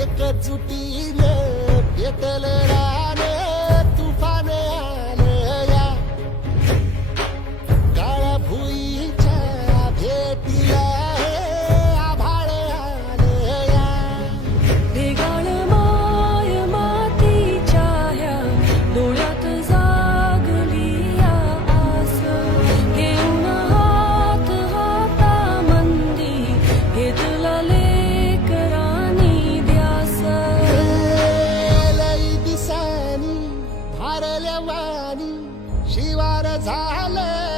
एकजुटी हारल्या वाणी शिवार झालं.